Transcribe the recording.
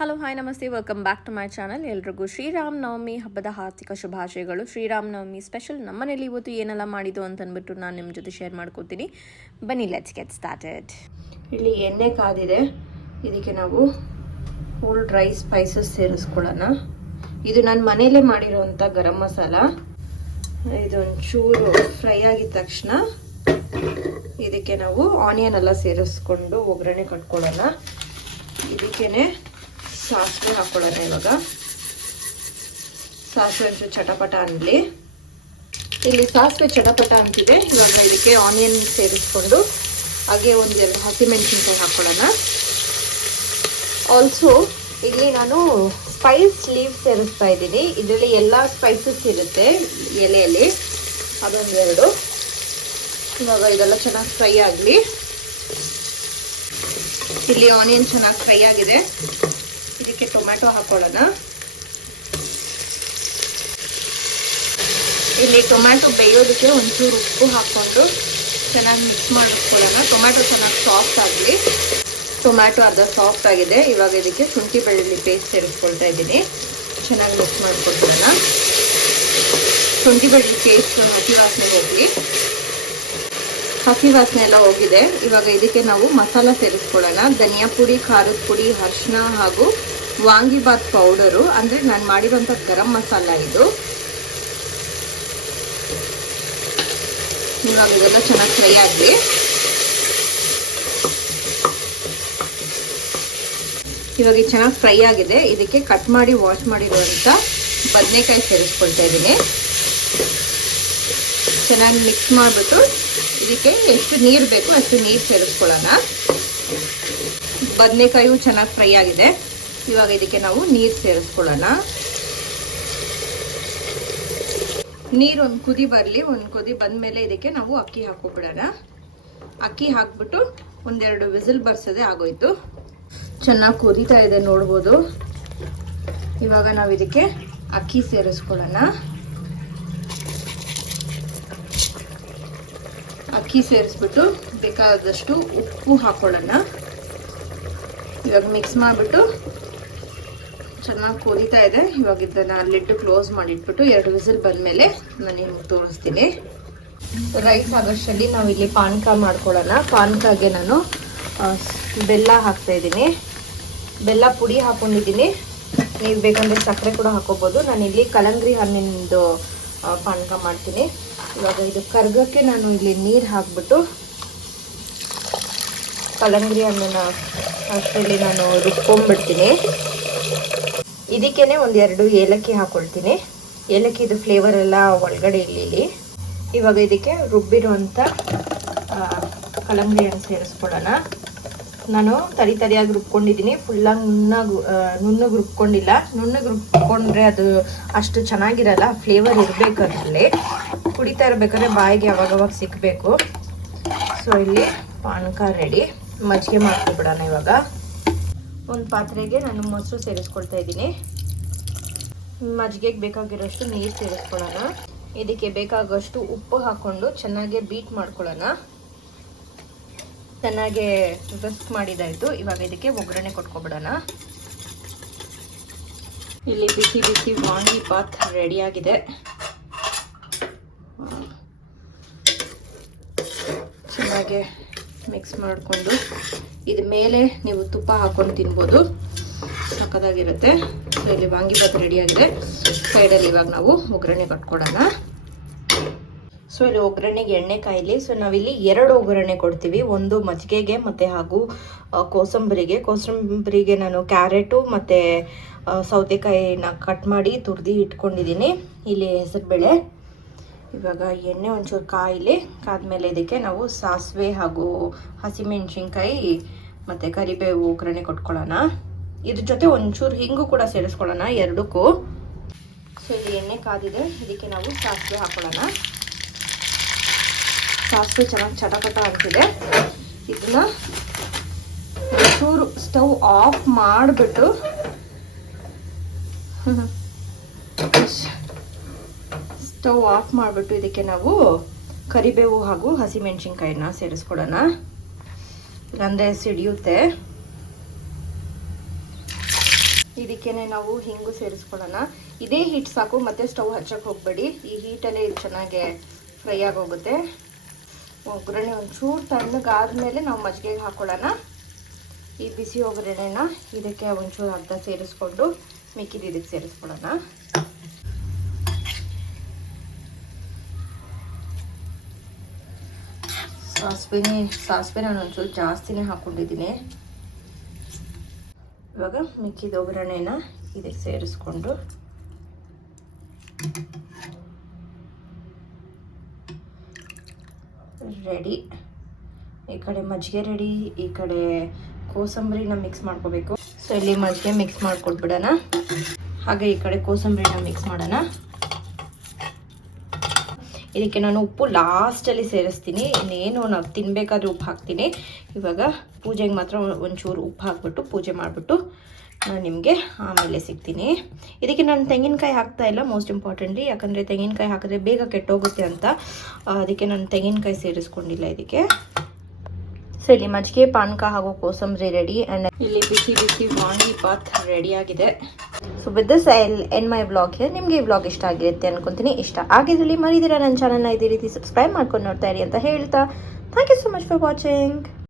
Hello hi ನಮಸ್ತೆ, welcome back to my channel. ಎಲ್ರಿಗೂ ಶ್ರೀರಾಮನವಮಿ ಹಬ್ಬದ ಹಾರ್ದಿಕ ಶುಭಾಶಯಗಳು. ಶ್ರೀರಾಮನವಮಿ ಸ್ಪೆಷಲ್ ನಮ್ಮನೇಲಿ ಇವತ್ತು ಏನೆಲ್ಲ ಮಾಡಿದ್ದು ಅಂತ ಅಂದ್ಬಿಟ್ಟು ನಾನು ನಿಮ್ಮ ಜೊತೆ ಶೇರ್ ಮಾಡ್ಕೋತೀನಿ. ಬನ್ನಿ, ಲೆಟ್ಸ್ ಗೆಟ್ ಸ್ಟಾರ್ಟೆಡ್. ಇಲ್ಲಿ ಎಣ್ಣೆ ಕಾದಿದೆ, ಇದಕ್ಕೆ ನಾವು ಹೋಲ್ ಡ್ರೈ ಸ್ಪೈಸಸ್ ಸೇರಿಸ್ಕೊಳ್ಳೋಣ. ಇದು ನಾನು ಮನೆಯಲ್ಲೇ ಮಾಡಿರೋವಂಥ ಗರಂ ಮಸಾಲ. ಇದೊಂಚೂರು ಫ್ರೈ ಆಗಿದ ತಕ್ಷಣ ಇದಕ್ಕೆ ನಾವು ಆನಿಯನ್ ಎಲ್ಲ ಸೇರಿಸ್ಕೊಂಡು ಒಗ್ಗರಣೆ ಕಟ್ಕೊಳ್ಳೋಣ. ಇದಕ್ಕೇನೆ ಸಾಸಿವೆ ಹಾಕೊಳ್ಳೋಣ. ಇವಾಗ ಸಾಸಿವೆ ಒಂಚೂರು ಚಟಪಟ ಅನ್ನಲಿ. ಇಲ್ಲಿ ಸಾಸಿವೆ ಚಟಪಟ ಅಂತಿದೆ. ಇವಾಗ ಇದಕ್ಕೆ ಆನಿಯನ್ ಸೇರಿಸ್ಕೊಂಡು ಹಾಗೆ ಒಂದೆರಡು ಹಸಿಮೆಣಸಿನ್ಕಾಯಿ ಹಾಕೊಳ್ಳೋಣ. ಆಲ್ಸೋ ಇಲ್ಲಿ ನಾನು ಸ್ಪೈಸ್ ಲೀವ್ ಸೇರಿಸ್ತಾ ಇದ್ದೀನಿ. ಇದರಲ್ಲಿ ಎಲ್ಲ ಸ್ಪೈಸಸ್ ಇರುತ್ತೆ ಎಲೆಯಲ್ಲಿ, ಅದೊಂದೆರಡು. ಇವಾಗ ಇದೆಲ್ಲ ಚೆನ್ನಾಗಿ ಫ್ರೈ ಆಗಲಿ. ಇಲ್ಲಿ ಆನಿಯನ್ ಚೆನ್ನಾಗಿ ಫ್ರೈ ಆಗಿದೆ. ಇದಕ್ಕೆ ಟೊಮ್ಯಾಟೊ ಹಾಕೊಳ್ಳೋಣ. ಇಲ್ಲಿ ಟೊಮ್ಯಾಟೊ ಬೇಯೋದಕ್ಕೆ ಒಂಚೂರು ಉಪ್ಪು ಹಾಕ್ಕೊಂಡು ಚೆನ್ನಾಗಿ ಮಿಕ್ಸ್ ಮಾಡಿಸ್ಕೊಳ್ಳೋಣ. ಟೊಮ್ಯಾಟೊ ಚೆನ್ನಾಗಿ ಸಾಫ್ಟ್ ಆಗಲಿ. ಟೊಮ್ಯಾಟೊ ಅರ್ಧ ಸಾಫ್ಟ್ ಆಗಿದೆ. ಇವಾಗ ಇದಕ್ಕೆ ಶುಂಠಿ ಬೆಳ್ಳುಳ್ಳಿ ಪೇಸ್ಟ್ ಸೇರಿಸ್ಕೊಳ್ತಾ ಇದ್ದೀನಿ. ಚೆನ್ನಾಗಿ ಮಿಕ್ಸ್ ಮಾಡ್ಕೊಳ್ಕೊಳ್ಳೋಣ. ಶುಂಠಿ ಬೆಳ್ಳುಳ್ಳಿ ಪೇಸ್ಟ್ ಹಸಿ ವಾಸನೆ ಹೋಗಲಿ. ಹಸಿ ವಾಸನೆ ಎಲ್ಲ ಹೋಗಿದೆ. ಇವಾಗ ಇದಕ್ಕೆ ನಾವು ಮಸಾಲ ಸೇರಿಸ್ಕೊಳ್ಳೋಣ. ಧನಿಯಾ ಪುಡಿ, ಖಾರದ ಪುಡಿ, ಅರಿಶಿನ ಹಾಗೂ ವಾಂಗಿಬಾತ್ ಪೌಡರು, ಅಂದರೆ ನಾನು ಮಾಡಿರೋಂಥ ಗರಂ ಮಸಾಲ ಇದು. ಇವಾಗ ಇದೆಲ್ಲ ಚೆನ್ನಾಗಿ ಫ್ರೈ ಆಗಲಿ. ಇವಾಗ ಇದು ಚೆನ್ನಾಗಿ ಫ್ರೈ ಆಗಿದೆ. ಇದಕ್ಕೆ ಕಟ್ ಮಾಡಿ ವಾಶ್ ಮಾಡಿರುವಂಥ ಬದನೆಕಾಯಿ ಸೇರಿಸ್ಕೊಳ್ತಾ ಇದ್ದೀನಿ. ಚೆನ್ನಾಗಿ ಮಿಕ್ಸ್ ಮಾಡಿಬಿಟ್ಟು ಇದಕ್ಕೆ ಎಷ್ಟು ನೀರು ಬೇಕು ಅಷ್ಟು ನೀರು ಸೇರಿಸ್ಕೊಳ್ಳೋಣ. ಬದನೆಕಾಯಿಯು ಚೆನ್ನಾಗಿ ಫ್ರೈ ಆಗಿದೆ. ಇವಾಗ ಇದಕ್ಕೆ ನಾವು ನೀರು ಸೇರಿಸ್ಕೊಳ್ಳೋಣ. ನೀರು ಒಂದು ಕುದಿ ಬರಲಿ. ಒಂದು ಕುದಿ ಬಂದಮೇಲೆ ಇದಕ್ಕೆ ನಾವು ಅಕ್ಕಿ ಹಾಕೋಬಿಡೋಣ. ಅಕ್ಕಿ ಹಾಕ್ಬಿಟ್ಟು ಒಂದೆರಡು ವಿಸಿಲ್ ಬರ್ಸೋದೇ ಆಗೋಯ್ತು. ಚೆನ್ನಾಗಿ ಕುದೀತಾ ಇದೆ ನೋಡ್ಬೋದು. ಇವಾಗ ನಾವು ಇದಕ್ಕೆ ಅಕ್ಕಿ ಸೇರಿಸ್ಕೊಳ್ಳೋಣ. ಅಕ್ಕಿ ಸೇರಿಸ್ಬಿಟ್ಟು ಬೇಕಾದಷ್ಟು ಉಪ್ಪು ಹಾಕೊಳ್ಳೋಣ. ಇವಾಗ ಮಿಕ್ಸ್ ಮಾಡಿಬಿಟ್ಟು ಚೆನ್ನಾಗಿ ಕುದೀತಾ ಇದೆ. ಇವಾಗ ಇದನ್ನು ಲಿಡ್ ಕ್ಲೋಸ್ ಮಾಡಿಟ್ಬಿಟ್ಟು 2 ವಿಸಿಲ್ ಬಂದಮೇಲೆ ನಾನು ನಿಮ್ಗೆ ತೋರಿಸ್ತೀನಿ. ರೈಸ್ ಆಗೋಷ್ಟರಲ್ಲಿ ನಾವು ಇಲ್ಲಿ ಪಾನಕ ಮಾಡ್ಕೊಳ್ಳೋಣ. ಪಾನಕಾಗೆ ನಾನು ಬೆಲ್ಲ ಹಾಕ್ತಾ ಇದ್ದೀನಿ. ಬೆಲ್ಲ ಪುಡಿ ಹಾಕ್ಕೊಂಡಿದ್ದೀನಿ. ನೀವು ಬೇಕಂದರೆ ಸಕ್ಕರೆ ಕೂಡ ಹಾಕೋಬೋದು. ನಾನಿಲ್ಲಿ ಕಲ್ಲಂಗಡಿ ಹಣ್ಣಿಂದು ಪಾನಕ ಮಾಡ್ತೀನಿ. ಇವಾಗ ಇದು ಕರ್ಗಕ್ಕೆ ನಾನು ಇಲ್ಲಿ ನೀರು ಹಾಕ್ಬಿಟ್ಟು ಕಲ್ಲಂಗಡಿ ಹಣ್ಣನ್ನ ಅಷ್ಟರಲ್ಲಿ ನಾನು ರುಬ್ಕೊಂಡ್ಬಿಡ್ತೀನಿ. ಇದಕ್ಕೇನೆ ಒಂದೆರಡು ಏಲಕ್ಕಿ ಹಾಕ್ಕೊಳ್ತೀನಿ. ಏಲಕ್ಕಿದು ಫ್ಲೇವರ್ ಎಲ್ಲ ಒಳಗಡೆ ಇಲ್ಲಿ. ಇವಾಗ ಇದಕ್ಕೆ ರುಬ್ಬಿರುವಂಥ ಕಲ್ಲಂಗಡಿ ಹಣ್ಣು ಸೇರಿಸ್ಕೊಳ್ಳೋಣ. ನಾನು ತರಿಯಾಗಿ ರುಬ್ಕೊಂಡಿದ್ದೀನಿ. ಫುಲ್ಲಾಗಿ ನುಣ್ಣಗೆ ರುಬ್ಕೊಂಡಿಲ್ಲ. ನುಣ್ಣಗೆ ರುಬ್ಕೊಂಡ್ರೆ ಅದು ಅಷ್ಟು ಚೆನ್ನಾಗಿರಲ್ಲ. ಫ್ಲೇವರ್ ಇರಬೇಕು ಅದರಲ್ಲಿ. ಕುಡಿತಾ ಇರಬೇಕಾದ್ರೆ ಬಾಯಿಗೆ ಅವಾಗವಾಗ ಸಿಕ್ಕಬೇಕು. ಸೊ ಇಲ್ಲಿ ಪಾನಕ ರೆಡಿ. ಮಜ್ಜಿಗೆ ಮಾಡ್ಕೊಬಿಡೋಣ. ಇವಾಗ ಒಂದು ಪಾತ್ರೆಗೆ ನಾನು ಮೊಸರು ಸೇರಿಸ್ಕೊಳ್ತಾ ಇದ್ದೀನಿ. ಮಜ್ಜಿಗೆಗೆ ಬೇಕಾಗಿರೋಷ್ಟು ನೀರು ಸೇರಿಸ್ಕೊಳ್ಳೋಣ. ಇದಕ್ಕೆ ಬೇಕಾಗೋಷ್ಟು ಉಪ್ಪು ಹಾಕ್ಕೊಂಡು ಚೆನ್ನಾಗಿ ಬೀಟ್ ಮಾಡ್ಕೊಳ್ಳೋಣ. ಚೆನ್ನಾಗಿ ಮಿಕ್ಸ್ ಮಾಡಿದಾಯಿತು. ಇವಾಗ ಇದಕ್ಕೆ ಒಗ್ಗರಣೆ ಕೊಟ್ಕೊಬಿಡೋಣ. ಇಲ್ಲಿ ಬಿಸಿ ಬಿಸಿ ವಾಂಗಿಬಾತ್ ರೆಡಿಯಾಗಿದೆ. ಚೆನ್ನಾಗಿ ಮಿಕ್ಸ್ ಮಾಡಿಕೊಂಡು ಇದ್ರ ಮೇಲೆ ನೀವು ತುಪ್ಪ ಹಾಕ್ಕೊಂಡು ತಿನ್ಬೋದು. ಸಕ್ಕತ್ತಾಗಿರುತ್ತೆ. ಸೊ ಇಲ್ಲಿ ವಾಂಗಿಬಾತ್ ರೆಡಿಯಾಗಿದೆ. ಸೈಡಲ್ಲಿ ಇವಾಗ ನಾವು ಒಗ್ಗರಣೆ ಕಟ್ಕೊಡೋಣ. ಸೊ ಇಲ್ಲಿ ಒಗ್ಗರಣೆಗೆ ಎಣ್ಣೆ ಕಾಯಿಲಿ. ಸೊ ನಾವಿಲ್ಲಿ 2 ಒಗ್ಗರಣೆ ಕೊಡ್ತೀವಿ. ಒಂದು ಮಜ್ಜಿಗೆಗೆ ಮತ್ತು ಹಾಗೂ ಕೋಸಂಬರಿಗೆ ನಾನು ಕ್ಯಾರೆಟು ಮತ್ತು ಸೌತೆಕಾಯಿನ ಕಟ್ ಮಾಡಿ ತುರಿದು ಇಟ್ಕೊಂಡಿದ್ದೀನಿ. ಇಲ್ಲಿ ಹೆಸರುಬೇಳೆ. ಇವಾಗ ಎಣ್ಣೆ ಒಂಚೂರು ಕಾಯಿಲಿ. ಕಾದ್ಮೇಲೆ ಇದಕ್ಕೆ ನಾವು ಸಾಸಿವೆ ಹಾಗೂ ಹಸಿಮೆಣಸಿನ್ಕಾಯಿ ಮತ್ತು ಕರಿಬೇವು ಒಗ್ಗರಣೆ ಕೊಟ್ಕೊಳ್ಳೋಣ. ಇದ್ರ ಜೊತೆ ಒಂಚೂರು ಹಿಂಗು ಕೂಡ ಸೇರಿಸ್ಕೊಳ್ಳೋಣ ಎರಡಕ್ಕೂ. ಸೊ ಇಲ್ಲಿ ಎಣ್ಣೆ ಕಾದಿದೆ. ಇದಕ್ಕೆ ನಾವು ಸಾಸಿವೆ ಹಾಕೊಳ್ಳೋಣ. ಸಾಸಿವೆ ಚೆನ್ನಾಗಿ ಚಟಪಟ ಅಂತಿದೆ. ಇದನ್ನ ಒಂಚೂರು ಸ್ಟವ್ ಆಫ್ ಮಾಡಿಬಿಟ್ಟು ಇದಕ್ಕೆ ನಾವು ಕರಿಬೇವು ಹಾಗೂ ಹಸಿಮೆಣಸಿನ್ಕಾಯಿನ ಸೇರಿಸ್ಕೊಳ್ಳೋಣ. ಇಲ್ಲಾಂದರೆ ಸಿಡಿಯುತ್ತೆ. ಇದಕ್ಕೇನೆ ನಾವು ಹಿಂಗು ಸೇರಿಸ್ಕೊಳ್ಳೋಣ. ಇದೇ ಹೀಟ್ ಸಾಕು, ಮತ್ತೆ ಸ್ಟವ್ ಹಚ್ಚಕ್ಕೆ ಹೋಗಬೇಡಿ. ಈ ಹೀಟಲ್ಲೇ ಇದು ಚೆನ್ನಾಗಿ ಫ್ರೈ ಆಗೋಗುತ್ತೆ. ಒಗ್ಗರಣೆ ಒಂಚೂರು ತಣ್ಣಗಾದ್ಮೇಲೆ ನಾವು ಮಜ್ಜಿಗೆಗೆ ಹಾಕೊಳ್ಳೋಣ. ಈ ಬಿಸಿ ಒಗ್ಗರಣೆನ ಇದಕ್ಕೆ ಒಂಚೂರು ಅರ್ಧ ಸೇರಿಸ್ಕೊಂಡು ಮಿಕ್ಕಿದ ಇದಕ್ಕೆ ಸೇರಿಸ್ಕೊಳ್ಳೋಣ. ಸಾಸಿವೆ ನಾನು ಒಂಚೂರು ಜಾಸ್ತಿನೇ ಹಾಕ್ಕೊಂಡಿದ್ದೀನಿ. ಇವಾಗ ಮಿಕ್ಕಿದ ಒಗ್ಗರಣೆನ ಇದಕ್ಕೆ ಸೇರಿಸ್ಕೊಂಡು ರೆಡಿ. ಈ ಕಡೆ ಮಜ್ಜಿಗೆ ರೆಡಿ, ಈ ಕಡೆ ಕೋಸಂಬರಿನ ಮಿಕ್ಸ್ ಮಾಡ್ಕೋಬೇಕು. ಸೊ ಇಲ್ಲಿ ಮಜ್ಜಿಗೆ ಮಿಕ್ಸ್ ಮಾಡ್ಕೊಟ್ಬಿಡೋಣ, ಹಾಗೆ ಈ ಕಡೆ ಕೋಸಂಬರಿನ ಮಿಕ್ಸ್ ಮಾಡೋಣ. ಇದಕ್ಕೆ ನಾನು ಉಪ್ಪು ಲಾಸ್ಟಲ್ಲಿ ಸೇರಿಸ್ತೀನಿ, ಇನ್ನೇನು ನಾವು ತಿನ್ನಬೇಕಾದ್ರೆ ಉಪ್ಪು ಹಾಕ್ತೀನಿ. ಇವಾಗ ಪೂಜೆಗೆ ಮಾತ್ರ ಒಂಚೂರು ಉಪ್ಪು ಹಾಕ್ಬಿಟ್ಟು ಪೂಜೆ ಮಾಡಿಬಿಟ್ಟು ನಾನು ನಿಮಗೆ ಆಮೇಲೆ ಸಿಗ್ತೀನಿ. ಇದಕ್ಕೆ ನಾನು ತೆಂಗಿನಕಾಯಿ ಹಾಕ್ತಾ ಇಲ್ಲ, ಮೋಸ್ಟ್ ಇಂಪಾರ್ಟೆಂಟ್ಲಿ, ಯಾಕಂದರೆ ತೆಂಗಿನಕಾಯಿ ಹಾಕಿದ್ರೆ ಬೇಗ ಕೆಟ್ಟೋಗುತ್ತೆ ಅಂತ. ಅದಕ್ಕೆ ನಾನು ತೆಂಗಿನಕಾಯಿ ಸೇರಿಸ್ಕೊಂಡಿಲ್ಲ ಇದಕ್ಕೆ. ಸೊ ಇಲ್ಲಿ ಮಜ್ಜಿಗೆ, ಪಾನಕ ಹಾಗೂ ಕೋಸಂಬರಿ ರೆಡಿ. ಆ್ಯಂಡ್ ಇಲ್ಲಿ ಬಿಸಿ ಬಿಸಿ ವಾಂಗಿಬಾತ್ ರೆಡಿ ಆಗಿದೆ. So with this I will end my blog here. ನಿಮಗೆ ಈ ಬ್ಲಾಗ್ ಇಷ್ಟ ಆಗಿರುತ್ತೆ ಅನ್ಕೊಂತೀನಿ. ಇಷ್ಟ ಆಗಿದ್ರಲ್ಲಿ ಮರಿದಿರ ನನ್ನ ಚಾನಲ್ನ ಇದೇ ರೀತಿ ಸಬ್ಸ್ಕ್ರೈಬ್ ಮಾಡ್ಕೊಂಡು ನೋಡ್ತಾ ಇರಿ ಅಂತ ಹೇಳ್ತಾ, thank you so much for watching.